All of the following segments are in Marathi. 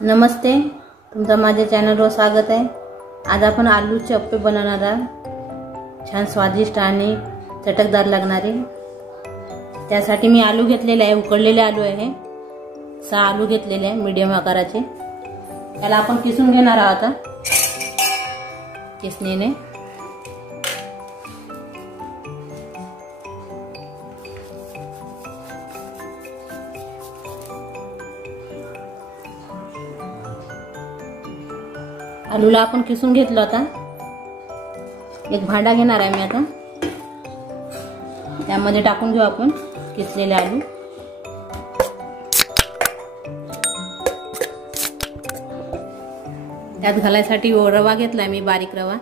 नमस्ते, तुमचं माझ्या चॅनलवर स्वागत आहे। आज आपण आलूचे अप्पे बनवणार आहोत। छान स्वादिष्ट आणि चटकदार लागणारे। त्यासाठी मी आलू घेतलेले आहे, उकडलेले आलू आहे। 6 आलू घेतलेले आहे मीडियम आकाराचे। त्याला आपण किसून घेणार आहोत आता किसणीने। आलूला आपण किसून घेतलं आता। एक भांडा घेणार आहे मी आता, त्यामध्ये टाकून घेऊ आपण किसलेले आलू। त्यात घालायसाठी रवा घेतलाय मी, बारीक रवा,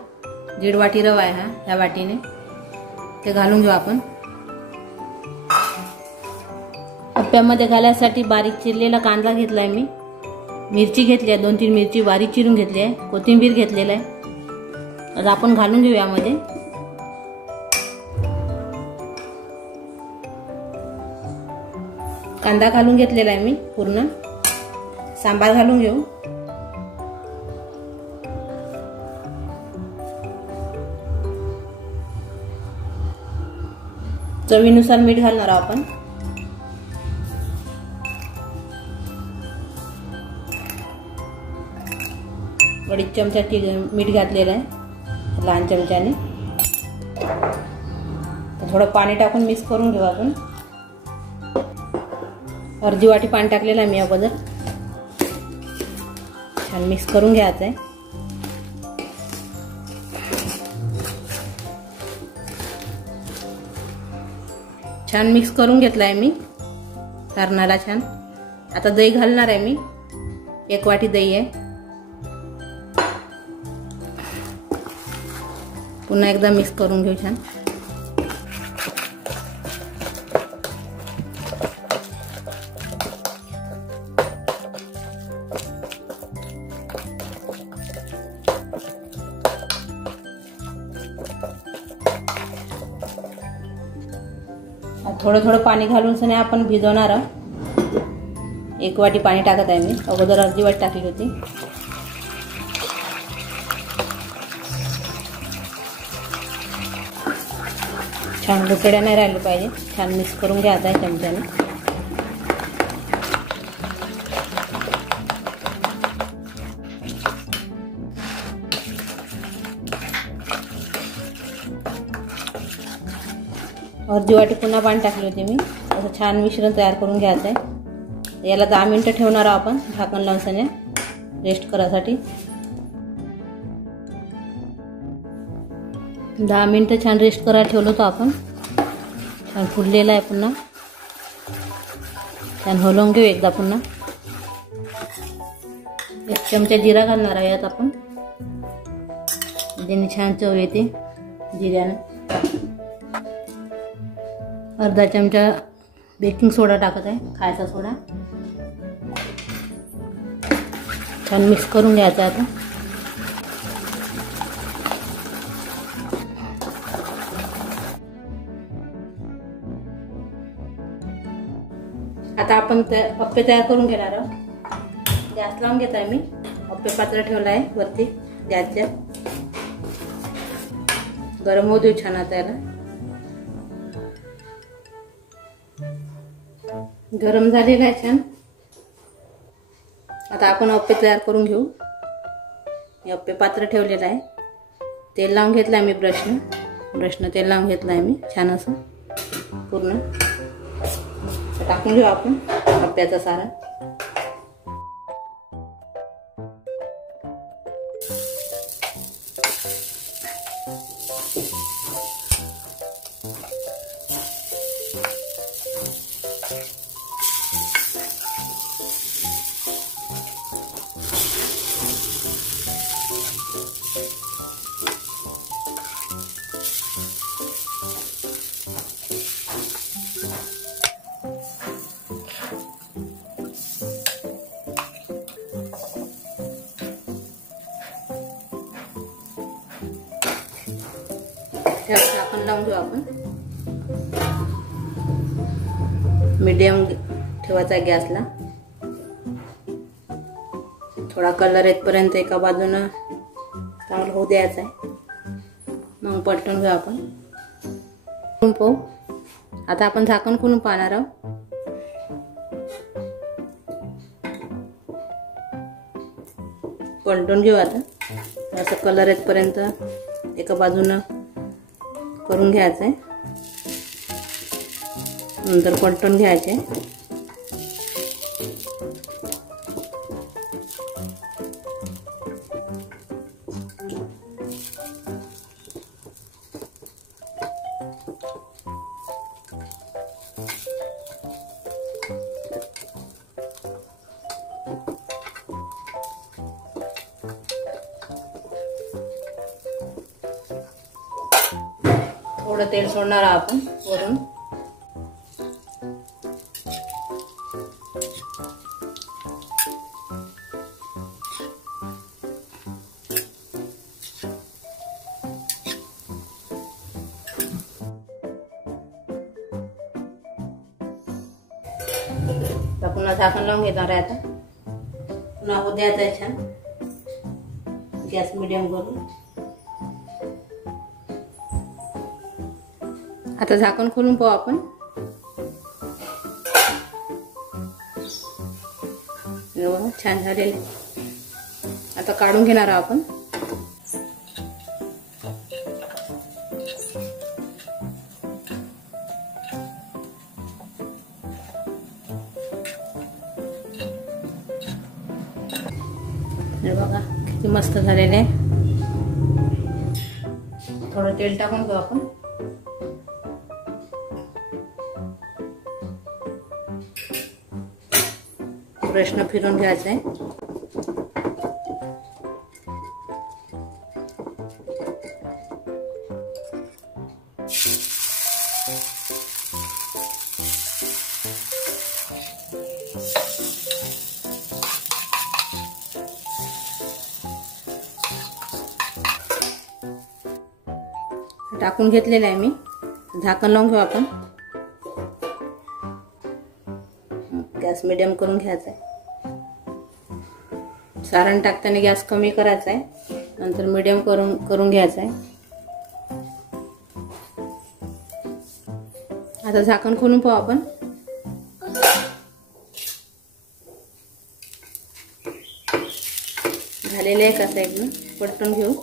1.5 वाटी रवा आहे हा, ह्या वाटीने ते घालून घेऊ आपण। अप्प्यामध्ये घालायसाठी बारीक चिरलेला कांदा घेतलाय मी, मिरची घेतली आहे, 2-3 मिरची बारीक चिरून घेतली आहे, कोथिंबीर घेतलेला आहे। आता आपण घालून घेऊ यामध्ये। कांदा घालून घेतलेला आहे मी पूर्ण। सांबार घालून घेऊ। चवीनुसार मीठ घालणार आहोत आपण। अडीच चमचा मीठ घातलेलं आहे लहान चमच्याने। थोडं पाणी टाकून मिक्स करून घेऊ आपण। अर्धी वाटी पाणी टाकलेलं आहे मी अगोदर। छान मिक्स करून घ्यायचं आहे। छान मिक्स करून घेतलं आहे मी सारणाला छान। आता दही घालणार आहे मी, 1 वाटी दही आहे। पुन्हा एकदा मिक्स करून घेऊ छान। थोडं थोडं पाणी घालून सने आपण भिजवणार आहोत। 1 वाटी पाणी टाकत आहे मी, अगोदर अर्धी वाटी टाकली होती। छान गुठळ्या नाही राहिलं पाहिजे। छान मिक्स करून घ्यायचं आहे चमच्याने। अर्धी वाटी पुन्हा पाणी टाकली होती मी। असं छान मिश्रण तयार करून घ्यायचं आहे। याला 10 मिनिटं ठेवणार आहोत आपण झाकण लावून सने रेस्ट करायसाठी। 10 मिनिटं छान रेस्ट करायला ठेवलं होतं आपण। छान फुललेलं आहे पुन्हा। छान हलवून घेऊ एकदा पुन्हा। 1 चमचा जिरा घालणार आहे यात आपण, ज्याने छान चव येते जिऱ्याने। अर्धा चमचा बेकिंग सोडा टाकत आहे, खायचा सोडा। छान मिक्स करून घ्यायचं आता। आता आपण अप्पे तयार करून घेणार आहोत। गॅस लावून घेत आहे मी, अप्पे पात्र ठेवलं आहे वरती गॅसच्या। गरम होऊ देऊ छान आता याला। गरम झालेला आहे छान। आता आपण अप्पे तयार करून घेऊ। हे अप्पे पात्र ठेवलेलं आहे। तेल लावून घेतलं आहे मी, ब्रशनं तेल लावून घेतलं आहे मी छान असं पूर्ण। टाकून घेऊ आपण अप्प्याचा सारा। झाकण लावून घेऊ आपण। मीडियम ठेवायचा गॅसला। थोडा कलर येतपर्यंत एका बाजूनं चांगलं होऊ द्यायचं आहे. मग पलटून घेऊ आपण. पाहू. आता आपण झाकण खोलून पाहणार आहोत. पलटून घेऊ आता. असं कलर येतपर्यंत एका बाजूनं करून घ्यायचं आहे. नंतर पलटून घ्यायचे. थोडं तेल सोडणार आहोत आपण वरून. पुन्हा झाकण लावून घेणार आहे. आता पुन्हा होऊ द्यायचं आहे छान. गॅस मीडियम करून. आता झाकण खोलून पाहू आपण. छान झालेले. आता काढून घेणार आहोत आपण. हे बघा किती मस्त झालेले आहे. थोडं तेल टाकून घेऊ आपण. प्रश्न फिरून घ्यायचा आहे. टाकून घेतलेलं आहे मी. झाकण लावून घेऊ आपण. गॅस मीडियम करून घ्यायचा आहे. सारण टाकताना गॅस कमी करायचा आहे. नंतर मीडियम करून घ्यायचा आहे. आता झाकण खोलून पाहू आपण. झालेले आहे का साईडनं. पलटून घेऊ.